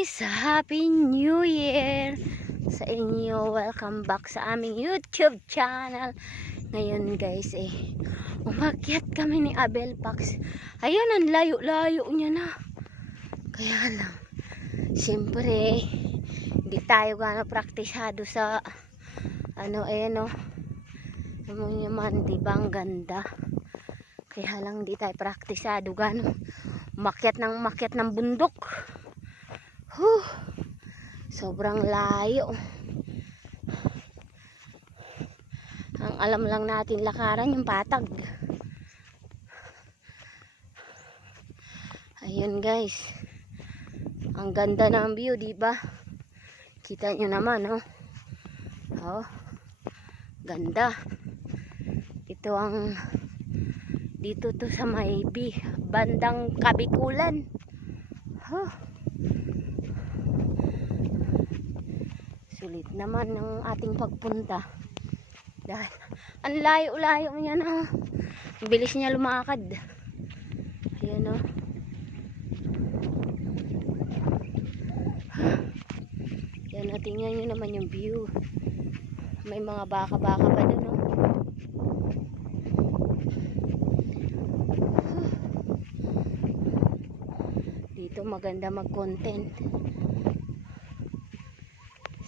guys, Happy New Year sa inyo. Welcome back sa aming YouTube channel. Ngayon guys umakyat kami ni Abel Pax. Ayun, ang layo-layo niya na. Kaya lang, siyempre hindi tayo gana praktisado sa ano naman, diba ang ganda. Kaya lang hindi tayo praktisado gano umakyat ng bundok. Sobrang layo. Ang alam lang natin lakaran yung patag. Ayun guys, ang ganda ng view, diba? Kita nyo naman, ganda. Ito ang dito to sa Maybi, bandang Kabikulan. Sulit naman ng ating pagpunta dahil ang layo-layo niya na. Ang bilis niya lumakad. Ayan yan, tingnan nyo naman yung view. May mga baka-baka pa dun dito maganda mag-content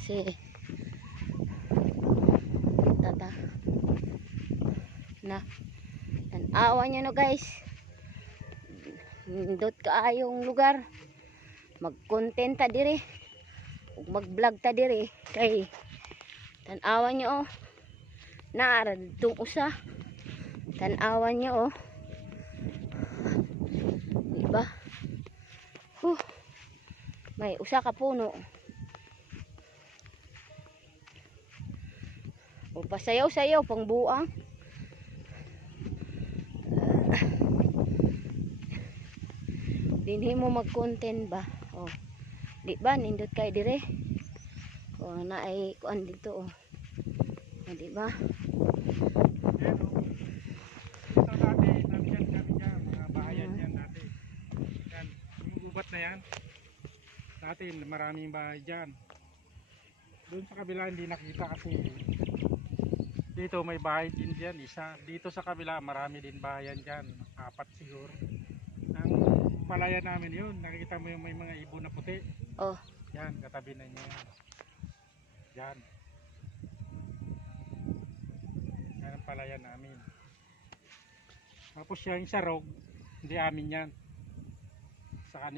kasi tanawa nyo no guys, nindot kaayong lugar, mag-content ta diri ug mag-vlog ta diri kay tanawa nyo naara ditong usa, tanawa nyo diba, may usa ka puno. O pasayaw-sayaw pang buang. Dinhi mo mag-content ba? Di ba nindot kay dire? Na ay kuan dito di ba? Ito dati, nandiyan kami dyan, mga bahayan yan dati. Yan, yung ubat na yan. Dati maraming bahay dyan. Doon sa kabila hindi nakita kasi dito may bahay din dyan, isa. Dito sa kabila marami din bahayan dyan, 4 siguro. Ang palayan namin yun, nakikita mo yung may mga ibon na puti. Yan, katabi na niya yan. Yan. Yan ang palayan namin. Tapos yung sarog, hindi amin yan. Sa kanila.